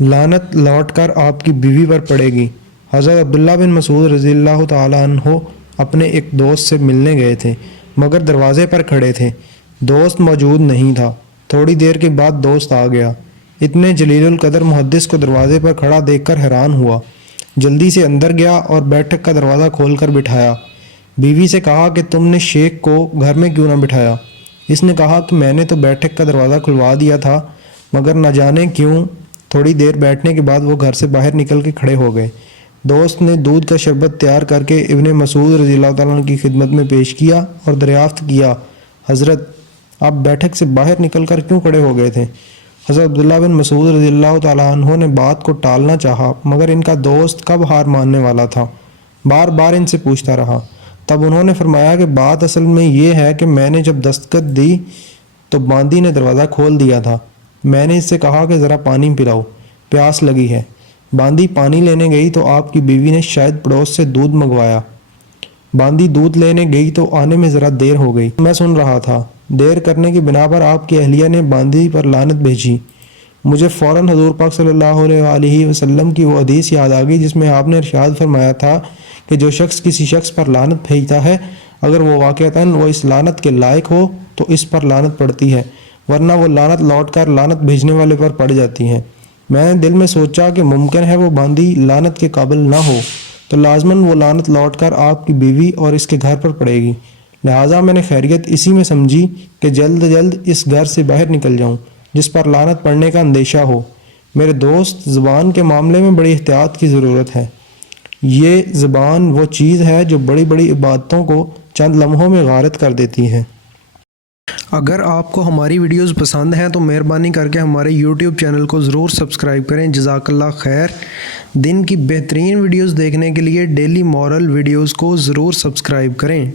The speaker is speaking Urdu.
لعنت لوٹ کر آپ کی بیوی پر پڑے گی۔ حضرت عبداللہ بن مسعود رضی اللہ تعالیٰ عنہ اپنے ایک دوست سے ملنے گئے تھے مگر دروازے پر کھڑے تھے۔ دوست موجود نہیں تھا۔ تھوڑی دیر کے بعد دوست آ گیا۔ اتنے جلیل القدر محدث کو دروازے پر کھڑا دیکھ کر حیران ہوا۔ جلدی سے اندر گیا اور بیٹھک کا دروازہ کھول کر بٹھایا۔ بیوی سے کہا کہ تم نے شیخ کو گھر میں کیوں نہ بٹھایا؟ اس نے کہا کہ میں نے تو بیٹھک کا دروازہ کھلوا دیا تھا مگر نہ جانے کیوں تھوڑی دیر بیٹھنے کے بعد وہ گھر سے باہر نکل کے کھڑے ہو گئے۔ دوست نے دودھ کا شربت تیار کر کے ابن مسعود رضی اللہ تعالیٰ عنہ کی خدمت میں پیش کیا اور دریافت کیا، حضرت آپ بیٹھک سے باہر نکل کر کیوں کھڑے ہو گئے تھے؟ حضرت عبداللہ بن مسعود رضی اللہ تعالیٰ عنہ نے بات کو ٹالنا چاہا مگر ان کا دوست کب ہار ماننے والا تھا، بار بار ان سے پوچھتا رہا۔ تب انہوں نے فرمایا کہ بات اصل میں یہ ہے کہ میں نے جب دستخط دی تو باندی نے دروازہ کھول دیا تھا۔ میں نے اس سے کہا کہ ذرا پانی پلاؤ، پیاس لگی ہے۔ باندی پانی لینے گئی تو آپ کی بیوی نے شاید پڑوس سے دودھ منگوایا۔ باندی دودھ لینے گئی تو آنے میں ذرا دیر ہو گئی۔ میں سن رہا تھا۔ دیر کرنے کی بنا پر آپ کی اہلیہ نے باندی پر لعنت بھیجی۔ مجھے فوراً حضور پاک صلی اللہ علیہ وآلہ وسلم کی وہ حدیث یاد آ گئی جس میں آپ نے ارشاد فرمایا تھا کہ جو شخص کسی شخص پر لعنت بھیجتا ہے اگر وہ واقعتاً وہ اس لعنت کے لائق ہو تو اس پر لعنت پڑتی ہے، ورنہ وہ لعنت لوٹ کر لعنت بھیجنے والے پر پڑ جاتی ہے۔ میں نے دل میں سوچا کہ ممکن ہے وہ باندی لعنت کے قابل نہ ہو تو لازماً وہ لعنت لوٹ کر آپ کی بیوی اور اس کے گھر پر پڑے گی، لہٰذا میں نے خیریت اسی میں سمجھی کہ جلد جلد اس گھر سے باہر نکل جاؤں جس پر لعنت پڑنے کا اندیشہ ہو۔ میرے دوست، زبان کے معاملے میں بڑی احتیاط کی ضرورت ہے۔ یہ زبان وہ چیز ہے جو بڑی بڑی عبادتوں کو چند لمحوں میں غارت کر دیتی ہے۔ اگر آپ کو ہماری ویڈیوز پسند ہیں تو مہربانی کر کے ہمارے یوٹیوب چینل کو ضرور سبسکرائب کریں۔ جزاک اللہ خیر۔ دن کی بہترین ویڈیوز دیکھنے کے لیے ڈیلی مورل ویڈیوز کو ضرور سبسکرائب کریں۔